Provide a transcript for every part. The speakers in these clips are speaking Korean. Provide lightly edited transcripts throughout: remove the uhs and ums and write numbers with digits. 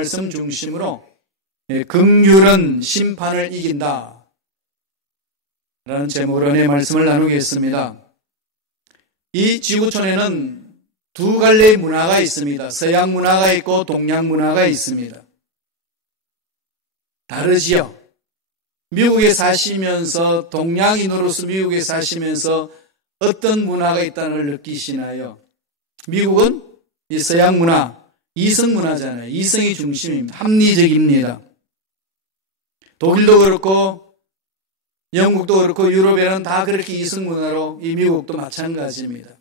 말씀 중심으로 긍휼은 심판을 이긴다 라는 제목으로 내 말씀을 나누겠습니다. 이 지구촌에는 두 갈래의 문화가 있습니다. 서양 문화가 있고 동양 문화가 있습니다. 다르지요. 미국에 사시면서 동양인으로서 미국에 사시면서 어떤 문화가 있다는 걸 느끼시나요? 미국은 이 서양 문화, 이성 문화잖아요. 이성이 중심입니다. 합리적입니다. 독일도 그렇고 영국도 그렇고 유럽에는 다 그렇게 이성 문화로 이 미국도 마찬가지입니다.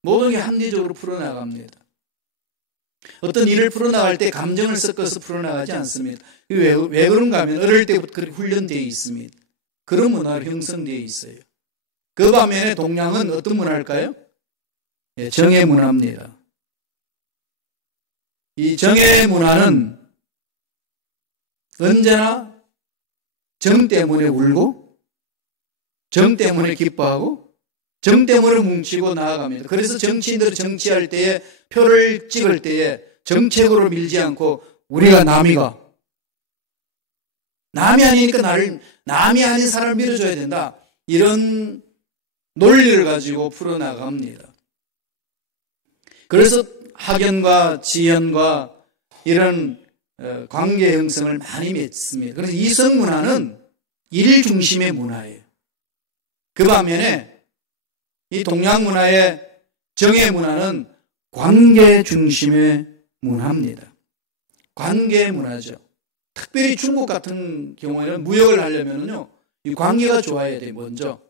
모든 게 합리적으로 풀어나갑니다. 어떤 일을 풀어나갈 때 감정을 섞어서 풀어나가지 않습니다. 왜 그런가 하면 어릴 때부터 그렇게 훈련되어 있습니다. 그런 문화로 형성되어 있어요. 그 반면에 동양은 어떤 문화일까요? 정의 문화입니다. 이 정의 문화는 언제나 정 때문에 울고 정 때문에 기뻐하고 정 때문에 뭉치고 나아갑니다. 그래서 정치인들이 정치할 때에 표를 찍을 때에 정책으로 밀지 않고 우리가 남이 아니니까 남이 아닌 사람을 밀어줘야 된다. 이런 논리를 가지고 풀어나갑니다. 그래서 학연과 지연과 이런 관계 형성을 많이 맺습니다. 그래서 이성 문화는 일 중심의 문화예요. 그 반면에 이 동양 문화의 정의 문화는 관계 중심의 문화입니다. 관계 문화죠. 특별히 중국 같은 경우에는 무역을 하려면요, 이 관계가 좋아야 돼요. 먼저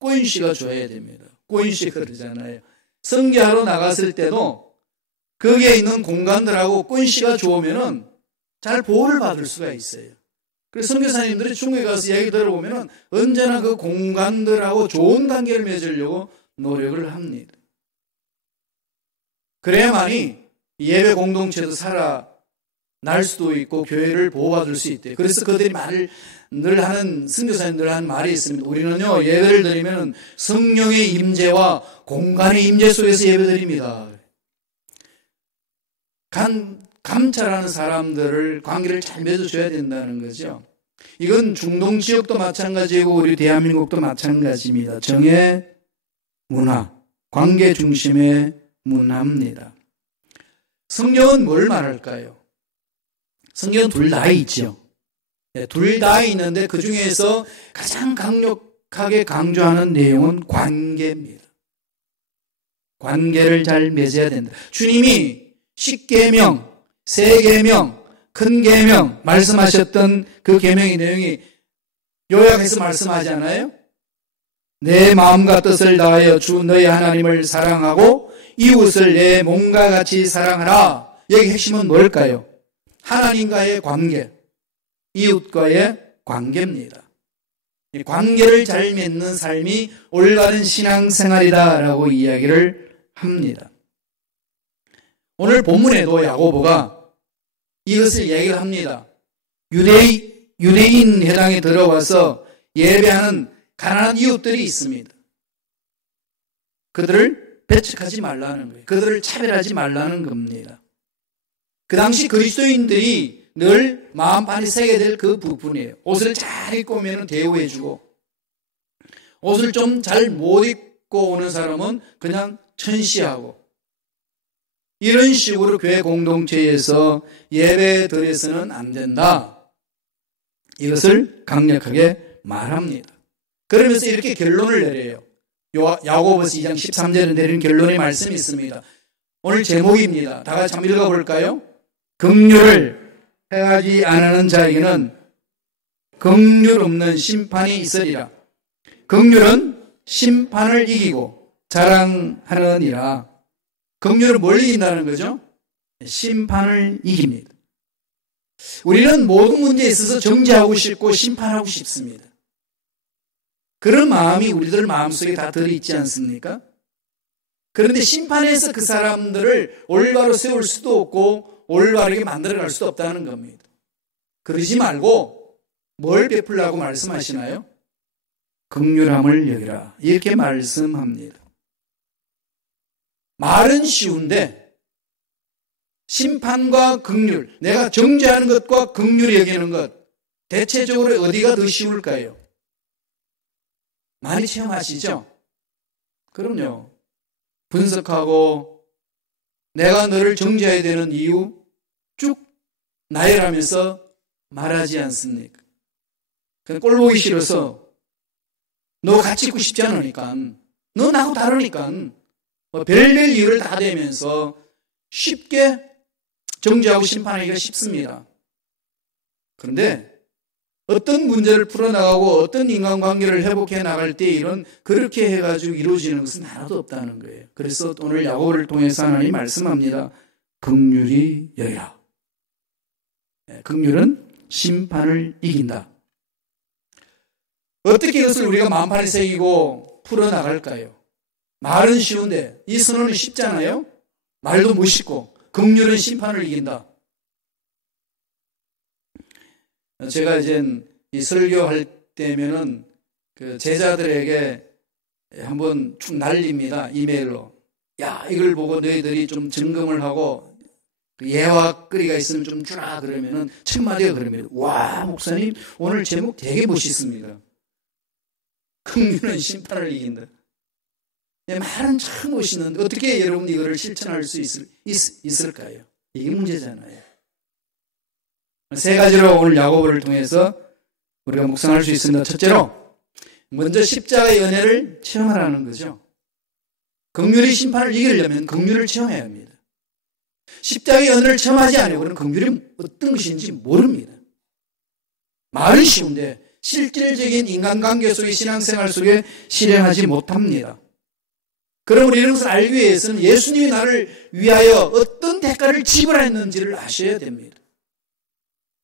꼬인씨가 좋아야 됩니다. 꼬인씨 그러잖아요. 성교하러 나갔을 때도 거기에 있는 공간들하고 꼬인씨가 좋으면은 잘 보호를 받을 수가 있어요. 그래서 선교사님들이 중국에 가서 얘기 들어보면 언제나 그 공간들하고 좋은 관계를 맺으려고 노력을 합니다. 그래야만이 예배 공동체도 살아날 수도 있고 교회를 보호받을 수 있대요. 그래서 그들이 늘 하는, 선교사님들 하는 말이 있습니다. 우리는요, 예배를 드리면 성령의 임재와 공간의 임재 속에서 예배 드립니다. 감찰하는 사람들을 관계를 잘 맺어줘야 된다는 거죠. 이건 중동 지역도 마찬가지고 우리 대한민국도 마찬가지입니다. 정의 문화, 관계 중심의 문화입니다. 성경은 뭘 말할까요? 성경은 둘 다 있죠. 둘 다 있는데 그 중에서 가장 강력하게 강조하는 내용은 관계입니다. 관계를 잘 맺어야 된다. 주님이 10계명, 세계명, 큰 계명 말씀하셨던 그 계명의 내용이 요약해서 말씀하잖아요. 내 마음과 뜻을 다하여 주 너희 하나님을 사랑하고 이웃을 내 몸과 같이 사랑하라. 여기 핵심은 뭘까요? 하나님과의 관계, 이웃과의 관계입니다. 이 관계를 잘 맺는 삶이 올바른 신앙생활이다라고 이야기를 합니다. 오늘 본문에도 야고보가 이것을 얘기를 합니다. 유대인 회당에 들어와서 예배하는 가난한 이웃들이 있습니다. 그들을 배척하지 말라는 거예요. 그들을 차별하지 말라는 겁니다. 그 당시 그리스도인들이 늘 마음판이 새게 될 그 부분이에요. 옷을 잘 입고 오면 대우해주고, 옷을 좀 잘 못 입고 오는 사람은 그냥 천시하고, 이런 식으로 교회 공동체에서 예배 드려서는 안 된다. 이것을 강력하게 말합니다. 그러면서 이렇게 결론을 내려요. 야고보서 2장 13절에 내린 결론의 말씀이 있습니다. 오늘 제목입니다. 다 같이 한번 읽어볼까요? 긍휼을 행하지 않는 자에게는 긍휼 없는 심판이 있으리라. 긍휼은 심판을 이기고 자랑하느니라. 긍휼은 뭘 이긴다는 거죠? 심판을 이깁니다. 우리는 모든 문제에 있어서 정죄하고 싶고 심판하고 싶습니다. 그런 마음이 우리들 마음속에 다 들어있지 않습니까? 그런데 심판에서 그 사람들을 올바로 세울 수도 없고 올바르게 만들어갈 수도 없다는 겁니다. 그러지 말고 뭘 베풀라고 말씀하시나요? 긍휼함을 여기라. 이렇게 말씀합니다. 말은 쉬운데 심판과 긍휼, 내가 정죄하는 것과 긍휼히 여기는 것, 대체적으로 어디가 더 쉬울까요? 많이 체험하시죠? 그럼요. 분석하고 내가 너를 정죄해야 되는 이유 쭉 나열하면서 말하지 않습니까? 꼴 보기 싫어서 너 같이 있고 싶지 않으니까, 너 나하고 다르니까 별별 이유를 다 대면서 쉽게 정죄하고 심판하기가 쉽습니다. 그런데 어떤 문제를 풀어나가고 어떤 인간관계를 회복해 나갈 때 그렇게 해가지고 이루어지는 것은 하나도 없다는 거예요. 그래서 오늘 야고보를 통해서 하나님이 말씀합니다. 긍휼히 여기라. 긍휼은 심판을 이긴다. 어떻게 이것을 우리가 마음판에 새기고 풀어나갈까요? 말은 쉬운데 이 선언은 쉽잖아요. 말도 멋있고 긍휼은 심판을 이긴다. 제가 이제 이 설교할 때면은 그 제자들에게 한번 쭉 날립니다. 이메일로. 야, 이걸 보고 너희들이 좀 점검을 하고 예화거리가 있으면 좀 주라 그러면은 첫 마디가 그럽니다. 와, 목사님 오늘 제목 되게 멋있습니다. 긍휼은 심판을 이긴다. 말은 참 멋있는데 어떻게 여러분 이거를 실천할 수 있을까요? 이게 문제잖아요. 세 가지로 오늘 야고보를 통해서 우리가 묵상할 수 있습니다. 첫째로 먼저 십자가의 은혜를 체험하라는 거죠. 긍휼이 심판을 이기려면 긍휼을 체험해야 합니다. 십자가의 은혜를 체험하지 않으면 긍휼이 어떤 것인지 모릅니다. 말은 쉬운데 실질적인 인간관계 속의 신앙생활 속에 실행하지 못합니다. 그럼 우리 이런 것을 알기 위해서는 예수님이 나를 위하여 어떤 대가를 지불했는지를 아셔야 됩니다.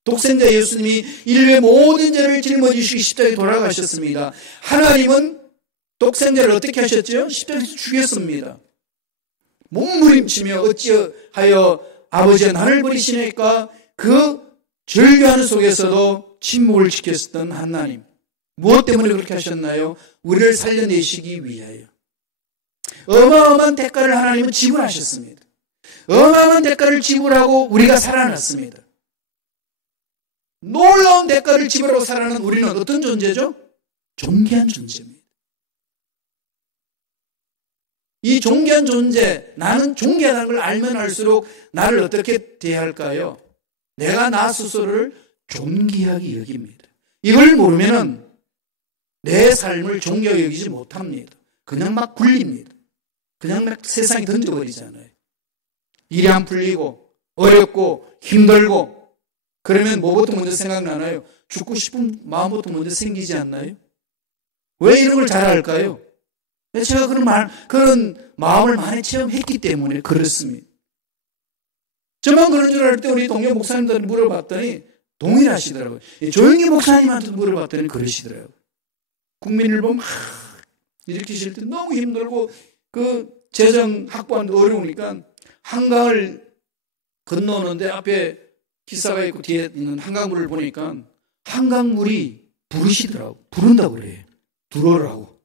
독생자 예수님이 인류의 모든 죄를 짊어지시기 십자가에 돌아가셨습니다. 하나님은 독생자를 어떻게 하셨죠? 십자가에서 죽였습니다. 몸부림치며 어찌하여 아버지가 나를 버리시니까 그 절규하는 속에서도 침묵을 지켰던 하나님. 무엇 때문에 그렇게 하셨나요? 우리를 살려내시기 위하여. 어마어마한 대가를 하나님은 지불하셨습니다. 어마어마한 대가를 지불하고 우리가 살아났습니다. 놀라운 대가를 지불하고 살아난 우리는 어떤 존재죠? 존귀한 존재입니다. 이 존귀한 존재, 나는 존귀하다는 걸 알면 알수록 나를 어떻게 대할까요? 내가 나 스스로를 존귀하게 여깁니다. 이걸 모르면 내 삶을 존귀하게 여기지 못합니다. 그냥 막 굴립니다. 그냥 막 세상에 던져버리잖아요. 일이 안 풀리고 어렵고 힘들고 그러면 뭐부터 먼저 생각나나요? 죽고 싶은 마음부터 먼저 생기지 않나요? 왜 이런 걸 잘 알까요? 제가 그런 마음을 많이 체험했기 때문에 그렇습니다. 저만 그런 줄 알 때 우리 동료 목사님들한테 물어봤더니 동일하시더라고요. 조영기 목사님한테 물어봤더니 그러시더라고요. 국민일보 막 일으키실 때 너무 힘들고 그 재정 확보하는데 어려우니까 한강을 건너오는데 앞에 기사가 있고 뒤에 있는 한강물을 보니까 한강물이 부르시더라고. 부른다고 그래요. 들어오라고.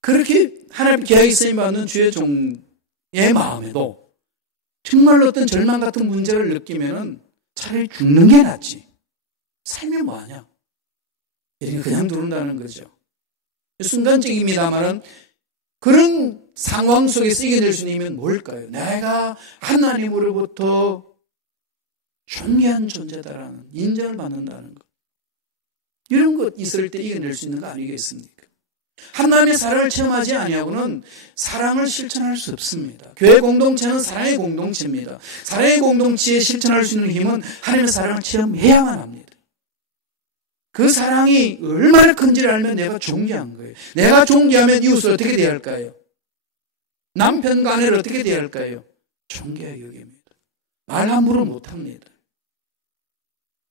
그렇게 하나님 계약이 쓰임받는 주의 종의 마음에도 정말로 어떤 절망 같은 문제를 느끼면은 차라리 죽는 게 낫지. 삶이 뭐하냐. 이렇게 그냥 두른다는 거죠. 순간적입니다만은 그런 상황 속에서 이겨낼 수 있는 힘은 뭘까요? 내가 하나님으로부터 존귀한 존재다라는 인정을 받는다는 것. 이런 것 있을 때 이겨낼 수 있는 거 아니겠습니까? 하나님의 사랑을 체험하지 아니하고는 사랑을 실천할 수 없습니다. 교회 공동체는 사랑의 공동체입니다. 사랑의 공동체에 실천할 수 있는 힘은 하나님의 사랑을 체험해야만 합니다. 그 사랑이 얼마나 큰지를 알면 내가 존귀한 거예요. 내가 존귀하면 이웃을 어떻게 대할까요? 남편과 아내를 어떻게 대할까요? 존귀하게 여깁니다. 말 함부로 못합니다.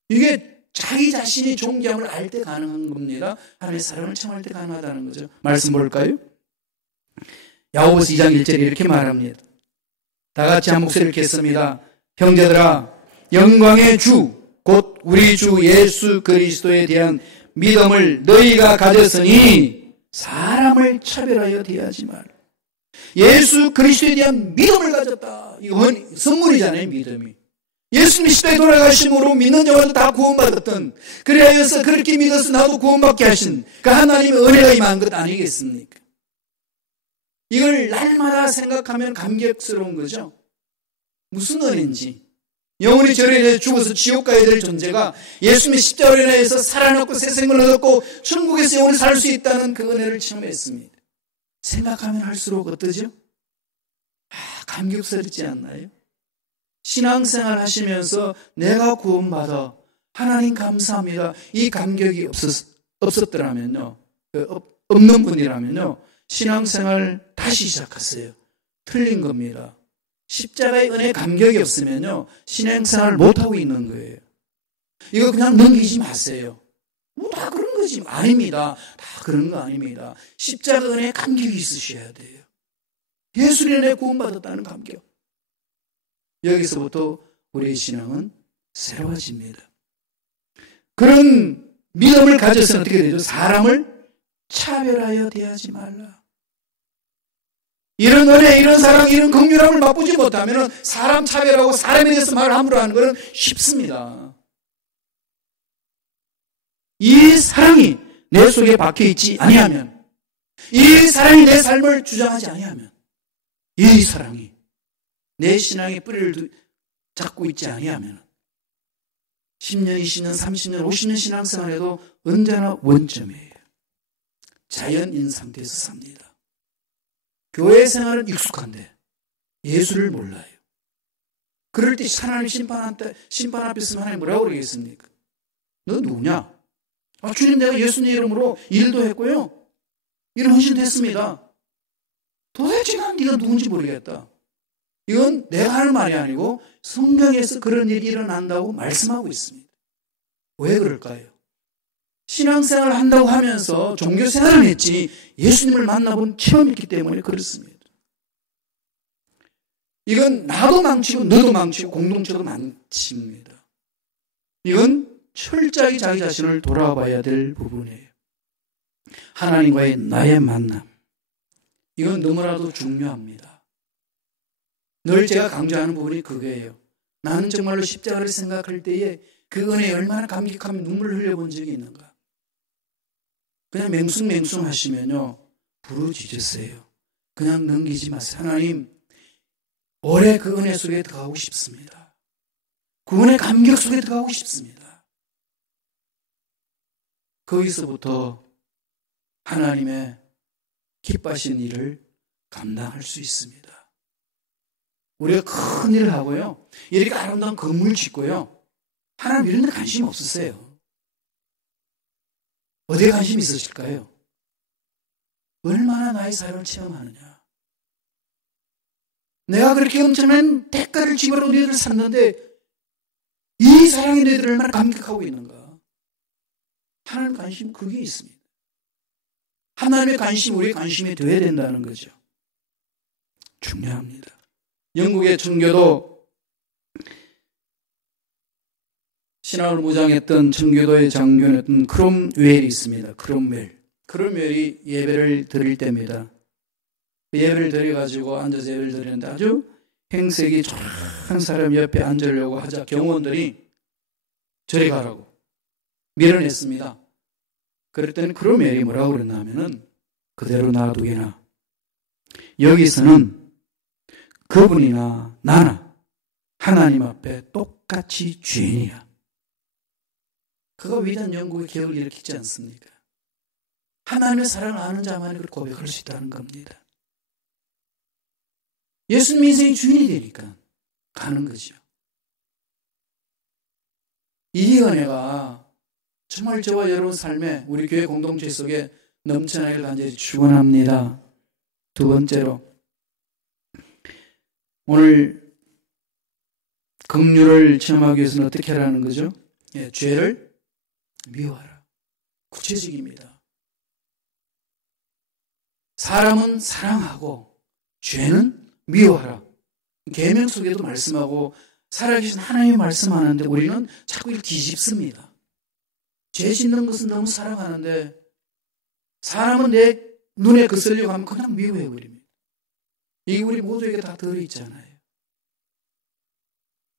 이게 자기 자신이 존귀함을 알 때 가능한 겁니다. 하나님의 사랑을 체험할 때 가능하다는 거죠. 말씀 볼까요? 야고보서 2장 1절에 이렇게 말합니다. 다 같이 한 목소리를 읽겠습니다. 형제들아, 영광의 주 곧 우리 주 예수 그리스도에 대한 믿음을 너희가 가졌으니 사람을 차별하여 대하지 말라. 예수 그리스도에 대한 믿음을 가졌다. 이건 선물이잖아요, 믿음이. 예수님이 십자가에 돌아가심으로 믿는 자마다 다 구원받았던, 그래서 그렇게 믿어서 나도 구원받게 하신 그 하나님의 은혜가 임한 것 아니겠습니까? 이걸 날마다 생각하면 감격스러운 거죠. 무슨 은혜인지. 영원히 절에 죽어서 지옥 가야 될 존재가 예수님의 십자가로 인해서 살아났고 새 생명을 얻었고 천국에서 영원히 살 수 있다는 그 은혜를 체험했습니다. 생각하면 할수록 어떠죠? 감격스럽지 않나요? 신앙생활 하시면서 내가 구원받아 하나님 감사합니다. 이 감격이 없었더라면요, 없는 분이라면요, 신앙생활 다시 시작하세요. 틀린 겁니다. 십자가의 은혜 감격이 없으면요, 신앙생활을 못하고 있는 거예요. 이거 그냥 넘기지 마세요. 뭐 다 그런 거지. 아닙니다. 다 그런 거 아닙니다. 십자가 은혜에 감격이 있으셔야 돼요. 예수의 은혜에 구원받았다는 감격. 여기서부터 우리의 신앙은 새로워집니다. 그런 믿음을 가져서는 어떻게 되죠? 사람을 차별하여 대하지 말라. 이런 은혜, 이런 사랑, 이런 긍휼함을 맛보지 못하면 사람 차별하고 사람에 대해서 말을 함부로 하는 것은 쉽습니다. 이 사랑이 내 속에 박혀있지 아니하면, 이 사랑이 내 삶을 주장하지 아니하면, 이 사랑이 내 신앙의 뿌리를 잡고 있지 아니하면 10년, 20년, 30년, 50년 신앙생활에도 언제나 원점이에요. 자연인 상태에서 삽니다. 교회 생활은 익숙한데 예수를 몰라요. 그럴 때 하나님 심판 앞에 있으면 하나님 뭐라고 그러겠습니까? 너 누구냐? 주님, 내가 예수님 이름으로 일도 했고요, 이런 헌신도 했습니다. 도대체 난 네가 누군지 모르겠다. 이건 내가 하는 말이 아니고 성경에서 그런 일이 일어난다고 말씀하고 있습니다. 왜 그럴까요? 신앙생활을 한다고 하면서 종교생활을 했지 예수님을 만나본 체험이 있기 때문에 그렇습니다. 이건 나도 망치고 너도 망치고 공동체도 망칩니다. 이건 철저하게 자기 자신을 돌아봐야 될 부분이에요. 하나님과의 나의 만남, 이건 너무나도 중요합니다. 늘 제가 강조하는 부분이 그거예요. 나는 정말로 십자가를 생각할 때에 그 은혜에 얼마나 감격하며 눈물을 흘려본 적이 있는가. 그냥 맹숭맹숭 하시면요, 부르짖으세요. 그냥 넘기지 마세요. 하나님, 오래 그 은혜 속에 들어가고 싶습니다. 그 은혜 감격 속에 들어가고 싶습니다. 거기서부터 하나님의 기뻐하신 일을 감당할 수 있습니다. 우리가 큰 일을 하고요, 이렇게 아름다운 건물 짓고요, 하나님 이런 데 관심이 없으세요. 어디에 관심이 있으실까요? 얼마나 나의 사랑을 체험하느냐. 내가 그렇게 엄청난 대가를 지불하고 너희들을 샀는데 이 사랑이 너희들을 얼마나 감격하고 있는가. 하나님 관심 그게 있습니다. 하나님의 관심, 우리의 관심이 되어야 된다는 거죠. 중요합니다. 영국의 청교도, 신학을 무장했던 청교도의 장교였던 크롬웰이 있습니다. 크롬웰이 예배를 드릴 때입니다. 예배를 드려가지고 앉아서 예배를 드리는데 아주 행색이 쫙한 사람 옆에 앉으려고 하자 경호원들이 저리 가라고 밀어냈습니다. 그랬더니 크롬웰이 뭐라고 그랬냐면은, 그대로 놔두게나 여기서는 그분이나 나나 하나님 앞에 똑같이 죄인이야. 그가 위대한 영국의 개혁을 일으키지 않습니까? 하나님의 사랑을 아는 자만이 그렇게 고백할 수 있다는 겁니다. 예수님 인생의 주인이 되니까 가는 거죠. 이 은혜가 정말 저와 여러분 삶에, 우리 교회 공동체 속에 넘쳐나길 간절히 축원합니다. 두 번째로, 오늘 긍휼을 체험하기 위해서는 어떻게 하라는 거죠? 죄를 미워하라. 구체적입니다. 사람은 사랑하고 죄는 미워하라. 계명 속에도 말씀하고 살아계신 하나님이 말씀하는데 우리는 자꾸 이걸 뒤집습니다. 죄 짓는 것은 너무 사랑하는데 사람은 내 눈에 거슬리고 하면 그냥 미워해버립니다. 이게 우리 모두에게 다 들어있잖아요.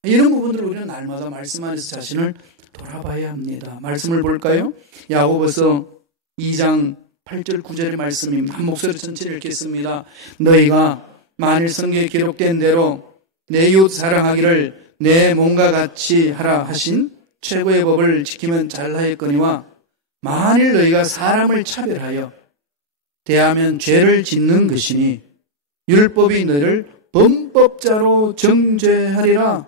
이런 부분들을 우리는 날마다 말씀 안에서 자신을 돌아봐야 합니다. 말씀을 볼까요? 야고보서 2장 8절 9절의 말씀입니다. 한 목소리 전체를 읽겠습니다. 너희가 만일 성경에 기록된 대로 내 이웃 사랑하기를 내 몸과 같이 하라 하신 최고의 법을 지키면 잘하였거니와 만일 너희가 사람을 차별하여 대하면 죄를 짓는 것이니 율법이 너를 범법자로 정죄하리라.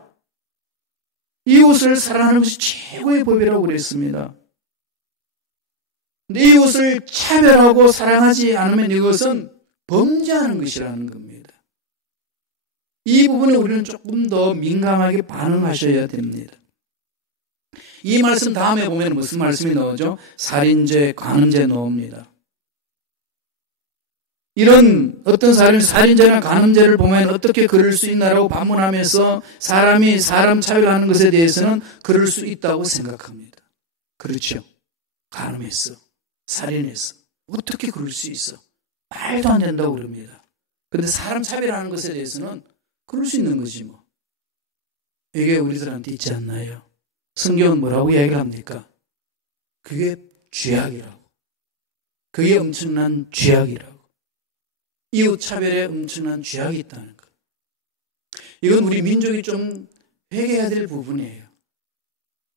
이웃을 사랑하는 것이 최고의 법이라고 그랬습니다. 근데 이웃을 차별하고 사랑하지 않으면 이것은 범죄하는 것이라는 겁니다. 이 부분에 우리는 조금 더 민감하게 반응하셔야 됩니다. 이 말씀 다음에 보면 무슨 말씀이 나오죠? 살인죄, 간음죄 나옵니다. 이런 어떤 사람이 살인죄나 간음죄를 보면 어떻게 그럴 수 있나라고 반문하면서 사람이 사람 차별하는 것에 대해서는 그럴 수 있다고 생각합니다. 그렇죠. 간음했어. 살인했어. 어떻게 그럴 수 있어? 말도 안 된다고 그럽니다. 그런데 사람 차별하는 것에 대해서는 그럴 수 있는 거지 뭐. 이게 우리들한테 있지 않나요? 성경은 뭐라고 이야기를 합니까? 그게 죄악이라고. 그게 엄청난 죄악이라고. 이웃차별에 엄청난 죄악이 있다는 것. 이건 우리 민족이 좀 회개해야 될 부분이에요.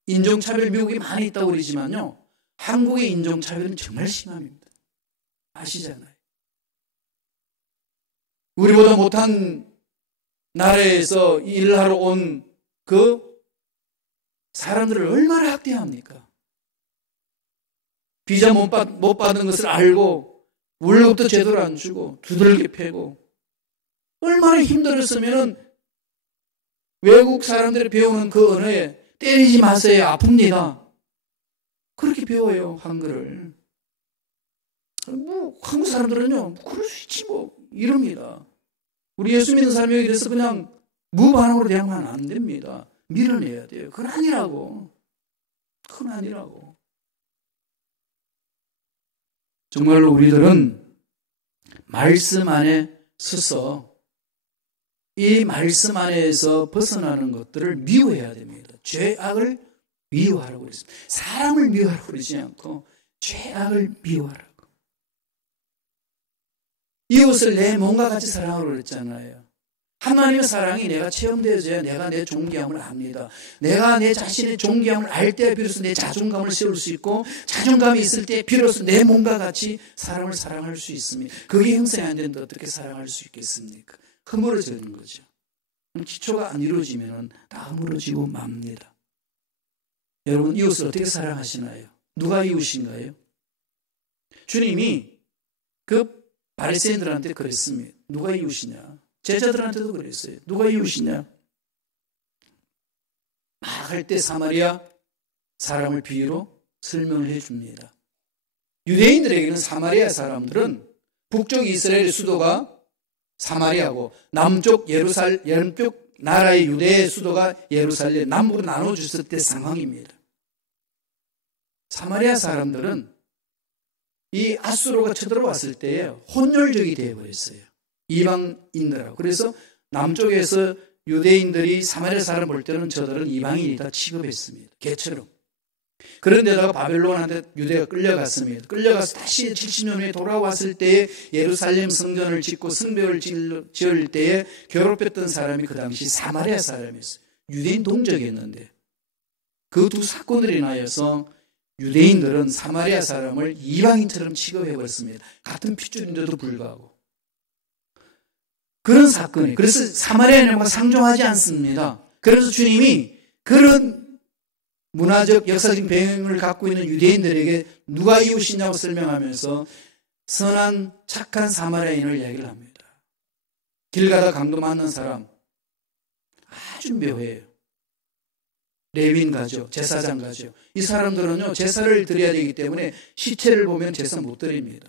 인종차별 미국이 많이 있다고 그러지만요, 한국의 인종차별은 정말 심합니다. 아시잖아요. 우리보다 못한 나라에서 일하러 온 그 사람들을 얼마나 학대합니까? 비자 못 받은 것을 알고 월급도 제대로 안 주고 두들겨 패고 얼마나 힘들었으면 외국 사람들이 배우는 그 언어에 때리지 마세요. 아픕니다. 그렇게 배워요. 한글을. 뭐 한국 사람들은요 그럴 수 있지 뭐 이럽니다. 우리 예수 믿는 사람이 여기 돼서 그냥 무반응으로 대하면 안 됩니다. 밀어내야 돼요. 그건 아니라고. 그건 아니라고. 정말로 우리들은 말씀 안에 서서 이 말씀 안에서 벗어나는 것들을 미워해야 됩니다. 죄악을 미워하라고 그랬습니다. 사람을 미워하라고 그러지 않고 죄악을 미워하라고. 이웃을 내 몸과 같이 사랑하라고 그랬잖아요. 하나님의 사랑이 내가 체험되어져야 내가 내 존귀함을 압니다. 내가 내 자신의 존귀함을 알 때 비로소 내 자존감을 세울 수 있고 자존감이 있을 때 비로소 내 몸과 같이 사람을 사랑할 수 있습니다. 그게 형성이 안 되는데 어떻게 사랑할 수 있겠습니까? 허물어지는 거죠. 기초가 안 이루어지면 다 허물어지고 맙니다. 여러분 이웃을 어떻게 사랑하시나요? 누가 이웃인가요? 주님이 그 바리새인들한테 그랬습니다. 누가 이웃이냐? 제자들한테도 그랬어요. 누가 이웃이냐? 막 할 때 사마리아 사람을 비유로 설명을 해줍니다. 유대인들에게는 사마리아 사람들은 북쪽 이스라엘의 수도가 사마리아고 남쪽 남쪽 나라의 유대의 수도가 예루살렘 남북으로 나눠줬을 때 상황입니다. 사마리아 사람들은 이 아수로가 쳐들어왔을 때에 혼혈족이 되어버렸어요. 이방인들하고. 그래서 남쪽에서 유대인들이 사마리아 사람 볼 때는 저들은 이방인이다 취급했습니다. 개처럼. 그런데다가 바벨론한테 유대가 끌려갔습니다. 끌려가서 다시 70년 후에 돌아왔을 때에 예루살렘 성전을 짓고 성벽을 지을 때에 괴롭혔던 사람이 그 당시 사마리아 사람이었어요. 유대인 동족이었는데 그 두 사건으로 인하여서 유대인들은 사마리아 사람을 이방인처럼 취급해버렸습니다. 같은 핏줄인데도 불구하고. 그런 사건이. 그래서 사마리아인과 상종하지 않습니다. 그래서 주님이 그런 문화적 역사적 배경을 갖고 있는 유대인들에게 누가 이웃이냐고 설명하면서 선한 착한 사마리아인을 이야기를 합니다. 길 가다 강도 만난 사람 아주 묘해요. 레위인 가죠. 제사장 가죠. 이 사람들은요 제사를 드려야 되기 때문에 시체를 보면 제사 못 드립니다.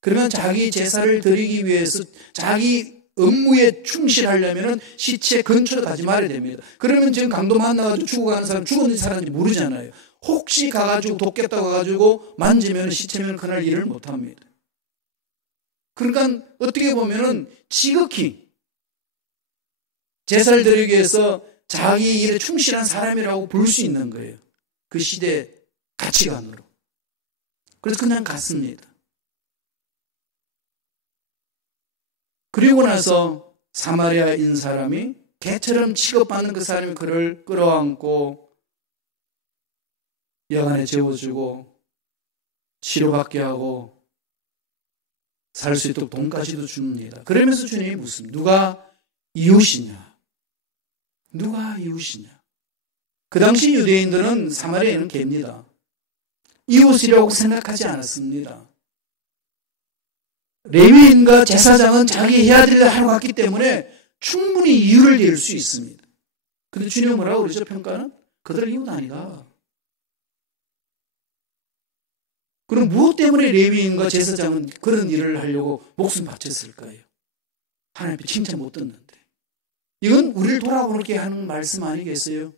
그러면 자기 제사를 드리기 위해서 자기 업무에 충실하려면 시체 근처로 가지 말아야 됩니다. 그러면 지금 강도 만나가지고 죽어가는 사람 죽었는지 살았는지 모르잖아요. 혹시 가가지고 돕겠다고 가가지고 만지면 시체면 그날 일을 못합니다. 그러니까 어떻게 보면은 지극히 제사를 드리기 위해서 자기 일에 충실한 사람이라고 볼 수 있는 거예요. 그 시대 가치관으로. 그래서 그냥 갔습니다. 그리고 나서 사마리아인 사람이 개처럼 취급받는 그 사람이 그를 끌어안고 여간에 재워주고 치료받게 하고 살 수 있도록 돈까지도 줍니다. 그러면서 주님이 묻습니다. 누가 이웃이냐? 누가 이웃이냐? 그 당시 유대인들은 사마리아인은 개입니다. 이웃이라고 생각하지 않았습니다. 레위인과 제사장은 자기 해야 될 일을 하러 갔기 때문에 충분히 이유를 댈 수 있습니다. 근데 주님은 뭐라고 그러죠? 평가는? 그들 이웃 아니다. 그럼 무엇 때문에 레위인과 제사장은 그런 일을 하려고 목숨 바쳤을까요? 하나님 앞에 칭찬 못 듣는데. 이건 우리를 돌아보게 하는 말씀 아니겠어요?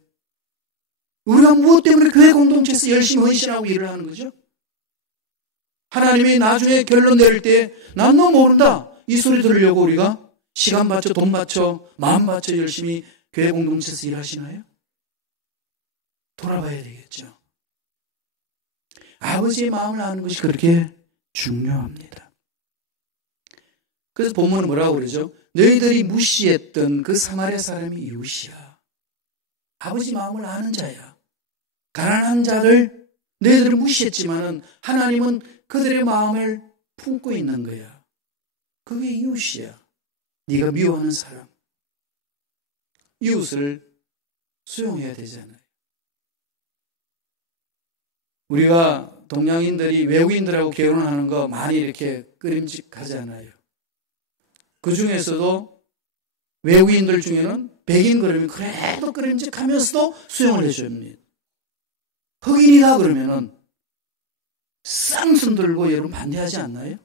우리가 무엇 때문에 교회 공동체에서 열심히 헌신하고 일을 하는 거죠? 하나님이 나중에 결론 내릴 때 난 너 모른다. 이 소리 들으려고 우리가 시간 바쳐, 돈 바쳐, 마음 바쳐 열심히 교회 공동체에서 일하시나요? 돌아봐야 되겠죠. 아버지의 마음을 아는 것이 그렇게 중요합니다. 그래서 본문은 뭐라고 그러죠? 너희들이 무시했던 그 사마리아 사람이 이웃이야. 아버지 마음을 아는 자야. 가난한 자를 너희들은 무시했지만은 하나님은 그들의 마음을 품고 있는 거야. 그게 이웃이야. 네가 미워하는 사람. 이웃을 수용해야 되잖아요. 우리가 동양인들이 외국인들하고 결혼하는 거 많이 이렇게 꺼림직하잖아요. 그 중에서도 외국인들 중에는 백인 그러면 그래도 꺼림직하면서도 수용을 해줍니다. 흑인이다 그러면은 쌍손 들고 여러분 반대하지 않나요?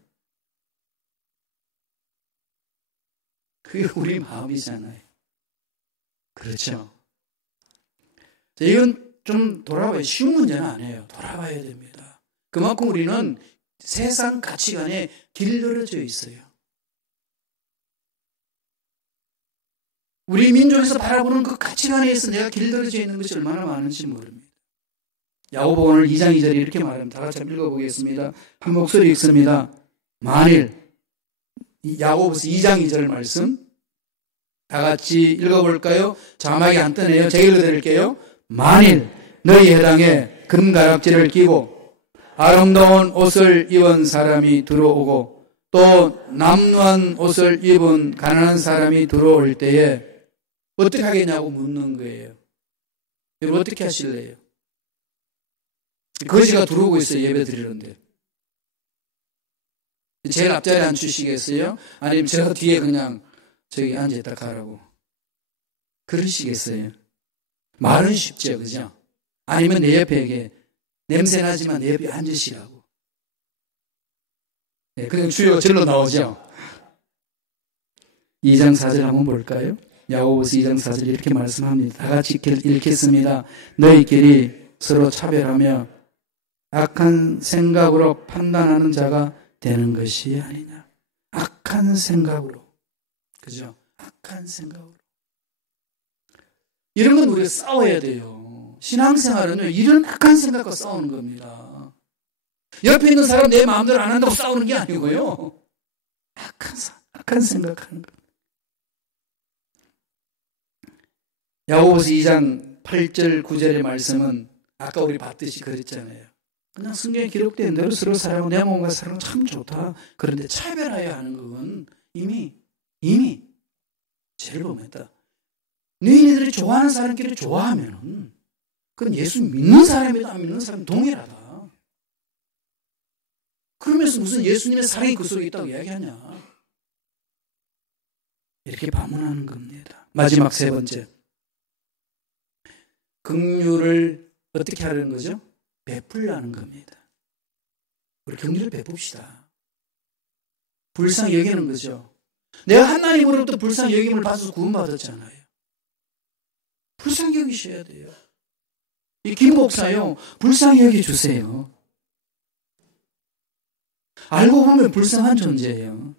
그게 우리 마음이잖아요. 그렇죠. 이건 좀 돌아봐야 쉬운 문제는 아니에요. 돌아봐야 됩니다. 그만큼 우리는 세상 가치관에 길들여져 있어요. 우리 민족에서 바라보는 그 가치관에 의해서 내가 길들여져 있는 것이 얼마나 많은지 모릅니다. 야고보 오늘 2장 2절에 이렇게 말합니다. 다 같이 읽어보겠습니다. 한 목소리 읽습니다. 만일 야고보서 2장 2절 말씀 다 같이 읽어볼까요? 자막이 안 뜨네요. 제가 읽어드릴게요. 만일 너희 해당에 금가락지를 끼고 아름다운 옷을 입은 사람이 들어오고 또 남루한 옷을 입은 가난한 사람이 들어올 때에 어떻게 하겠냐고 묻는 거예요. 여러분 어떻게 하실래요? 거지가 들어오고 있어요. 예배 드리는데. 제일 앞자리에 앉히시겠어요? 아니면 제가 뒤에 그냥 저기 앉아있다 가라고. 그러시겠어요? 말은 쉽죠. 그죠? 아니면 내 옆에 이게 냄새나지만 내 옆에 앉으시라고. 네, 그냥 주여 절로 나오죠. 2장 4절 한번 볼까요? 야고보서 2장 4절 이렇게 말씀합니다. 다 같이 읽겠습니다. 너희끼리 서로 차별하며 악한 생각으로 판단하는 자가 되는 것이 아니냐. 악한 생각으로. 그죠? 악한 생각으로. 이런 건 우리가 싸워야 돼요. 신앙생활은요, 이런 악한 생각과 싸우는 겁니다. 옆에 있는 사람 내 마음대로 안 한다고 싸우는 게 아니고요. 악한 생각하는 겁니다. 야고보서 2장 8절 9절의 말씀은 아까 우리 봤듯이 그랬잖아요. 그냥 성경에 기록된 대로 서로 사랑하고 내 몸과 사랑은 참 좋다. 그런데 차별하여야 하는 건 이미 죄를 범했다. 너희들이 좋아하는 사람끼리 좋아하면 그건 예수 믿는 사람이든 안 믿는 사람이 동일하다. 그러면서 무슨 예수님의 사랑이 그 속에 있다고 이야기하냐. 이렇게 반문하는 겁니다. 마지막 세 번째. 긍휼을 어떻게 하려는 거죠? 베풀라는 겁니다. 우리 긍휼을 베풉시다. 불쌍히 여기는 거죠. 내가 하나님으로부터 불쌍히 여김을 받아서 구원받았잖아요. 불쌍히 여기셔야 돼요. 이 김 목사요, 불쌍히 여기주세요. 알고 보면 불쌍한 존재예요.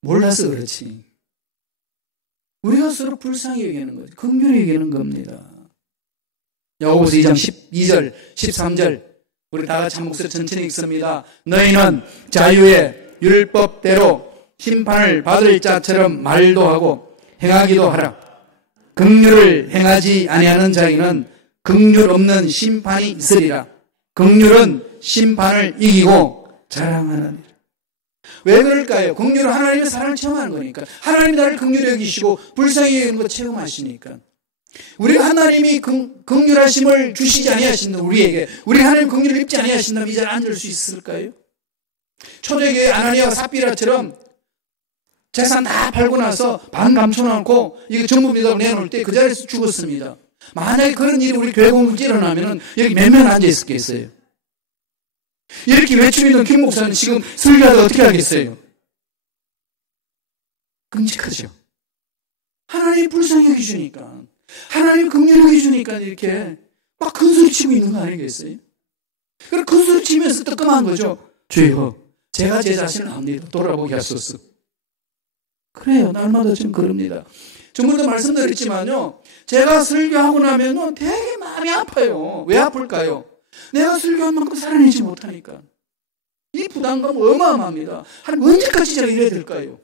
몰라서 그렇지. 우리가 서로 불쌍히 여기는 거지. 긍휼히 여기는 겁니다. 야고보서 2장 12절, 13절 우리 다 같이 한 목소리 천천히 읽습니다. 너희는 자유의 율법대로 심판을 받을 자처럼 말도 하고 행하기도 하라. 긍휼을 행하지 아니하는 자에게는 긍휼 없는 심판이 있으리라. 긍휼은 심판을 이기고 자랑하느니라. 왜 그럴까요? 긍휼은 하나님의 사랑을 체험하는 거니까. 하나님이 나를 긍휼히 여기시고 불쌍히 여기는 거 체험하시니까. 우리가 하나님이 긍휼하심을 주시지 아니하신다 우리에게. 우리 하나님 긍휼을 입지 아니하신다면 이 자리에 앉을 수 있을까요? 초대교회 아나니아와 삽비라처럼 재산 다 팔고 나서 반 감춰놓고 이거 전부 믿다고 내놓을 때 그 자리에서 죽었습니다. 만약에 그런 일이 우리 교회 공동체 일어나면 여기 몇 명 앉아 있었겠어요? 이렇게 외침 있는 김 목사는 지금 설교하다 어떻게 하겠어요? 끔찍하죠. 하나님이 불쌍히 여기주니까, 하나님이 긍휼히 여기주니까 이렇게 막 큰소리 치고 있는 거 아니겠어요? 그래 큰소리 치면서 뜨끔한 거죠. 주여, 제가 제 자신을 압니다. 돌아보게 하소서. 그래요. 날마다 좀 그럽니다. 전부터 말씀드렸지만요, 제가 설교하고 나면은 되게 마음이 아파요. 왜 아플까요? 내가 설교한 만큼 살아내지 못하니까. 이 부담감은 어마어마합니다. 한 언제까지 제가 이래야 될까요?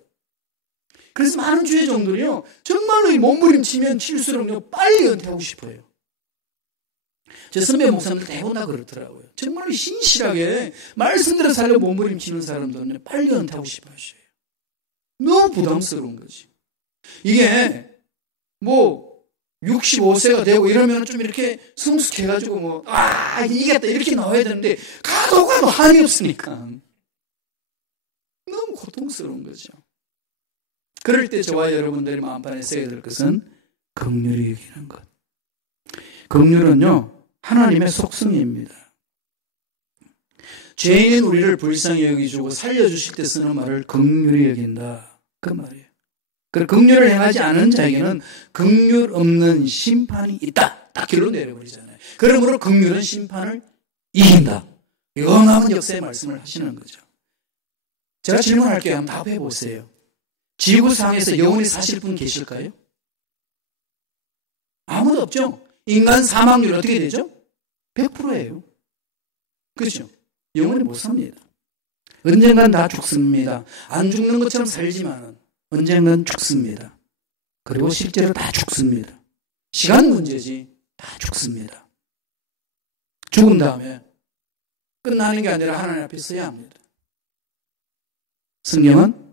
그래서 많은 주의 종들이요, 정말로 이 몸부림치면 칠수록요, 빨리 은퇴하고 싶어요. 제 선배 목사님들 대부분 다 그렇더라고요. 정말로 신실하게 말씀대로 살려 몸부림치는 사람들은 빨리 은퇴하고 싶어 하셔요. 너무 부담스러운 거지. 이게 65세가 되고 이러면 좀 이렇게 성숙해가지고 이겼다 이렇게 나와야 되는데 가도 한이 없으니까 너무 고통스러운 거죠. 그럴 때 저와 여러분들이 마음판에 써야 될 것은 긍휼히 여기는 것. 긍휼은요, 하나님의 속성입니다. 죄인인 우리를 불쌍히 여기주고 살려주실 때 쓰는 말을 긍휼히 여긴다, 그 말이에요. 그리고 긍휼을 행하지 않은 자에게는 긍휼 없는 심판이 있다, 딱 결론 내려버리잖아요. 그러므로 긍휼은 심판을 이긴다, 영원한 역사의 말씀을 하시는 거죠. 제가 질문할게요. 한번 답해 보세요. 지구상에서 영원히 사실 분 계실까요? 아무도 없죠. 인간 사망률 어떻게 되죠? 100%예요. 그렇죠? 영원히 못 삽니다. 언젠간 다 죽습니다. 안 죽는 것처럼 살지만 언젠간 죽습니다. 그리고 실제로 다 죽습니다. 시간 문제지 다 죽습니다. 죽은 다음에 끝나는 게 아니라 하나님 앞에 서야 합니다. 성경은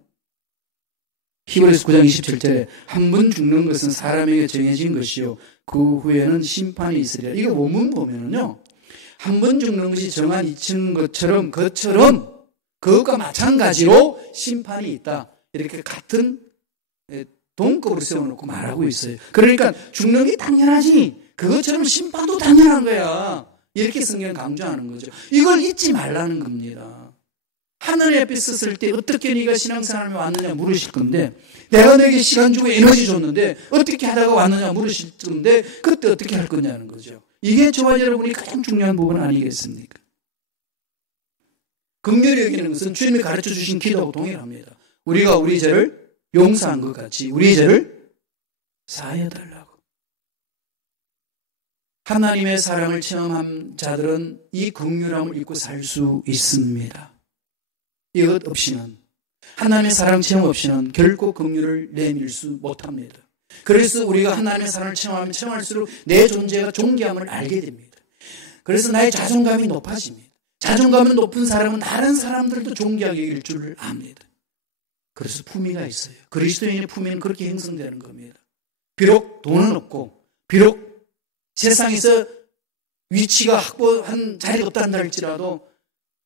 히브리서 9장 27절에 한 번 죽는 것은 사람에게 정해진 것이요 그 후에는 심판이 있으리라. 이거 원문 보면은요, 한 번 죽는 것이 정한 이치는 것처럼 그것과 마찬가지로 심판이 있다, 이렇게 같은 동급으로 세워놓고 말하고 있어요. 그러니까 죽는 게 당연하지 그것처럼 심판도 당연한 거야, 이렇게 성경은 강조하는 거죠. 이걸 잊지 말라는 겁니다. 하늘 앞에 섰을 때 어떻게 네가 신앙생활에 왔느냐 물으실 건데, 내가 너에게 시간 주고 에너지 줬는데 어떻게 하다가 왔느냐 물으실 건데, 그때 어떻게 할 거냐는 거죠. 이게 저와 여러분이 가장 중요한 부분 아니겠습니까? 긍휼히 여기는 것은 주님이 가르쳐 주신 기도하고 동일합니다. 우리가 우리 죄를 용서한 것 같이 우리 죄를 사하여달라고. 하나님의 사랑을 체험한 자들은 이 긍휼함을 잊고 살 수 있습니다. 이것 없이는, 하나님의 사랑 체험 없이는 결코 긍휼을 내밀 수 못합니다. 그래서 우리가 하나님의 사랑을 체험하면 체험할수록 내 존재가 존귀함을 알게 됩니다. 그래서 나의 자존감이 높아집니다. 자존감이 높은 사람은 다른 사람들도 존귀하게 여길 줄 압니다. 그래서 품위가 있어요. 그리스도인의 품위는 그렇게 형성되는 겁니다. 비록 돈은 없고, 비록 세상에서 위치가 확보한 자리가 없다는 할지라도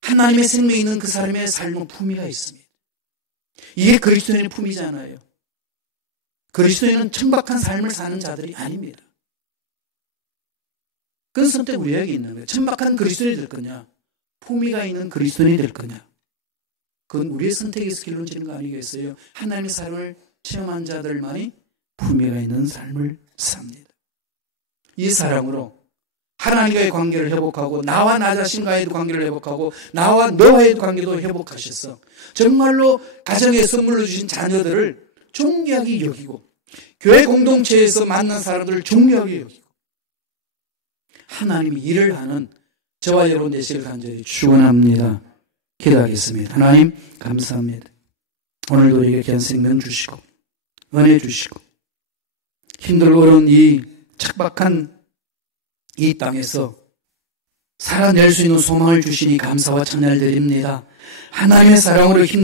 하나님의 생명이 있는 그 사람의 삶은 품위가 있습니다. 이게 그리스도인의 품위잖아요. 그리스도인은 천박한 삶을 사는 자들이 아닙니다. 그건 선택 우리에게 있는 거예요. 천박한 그리스도인이 될 거냐, 품위가 있는 그리스도인이 될 거냐, 그건 우리의 선택에서 결론지는 거 아니겠어요? 하나님의 삶을 체험한 자들만이 품위가 있는 삶을 삽니다. 이 사랑으로 하나님과의 관계를 회복하고 나와 나 자신과의 관계를 회복하고 나와 너와의 관계도 회복하셨어. 정말로 가정에 선물로 주신 자녀들을 존귀하게 여기고 교회 공동체에서 만난 사람들을 존귀하게 여기고 하나님이 일을 하는 저와 여러분 되시길 간절히 축원합니다. 기도하겠습니다. 하나님 감사합니다. 오늘도 우리에게 귀한 생명 주시고 은혜 주시고 힘들고 어려운 이 척박한 이 땅에서 살아낼 수 있는 소망을 주시니 감사와 찬양을 드립니다. 하나님의 사랑으로 힘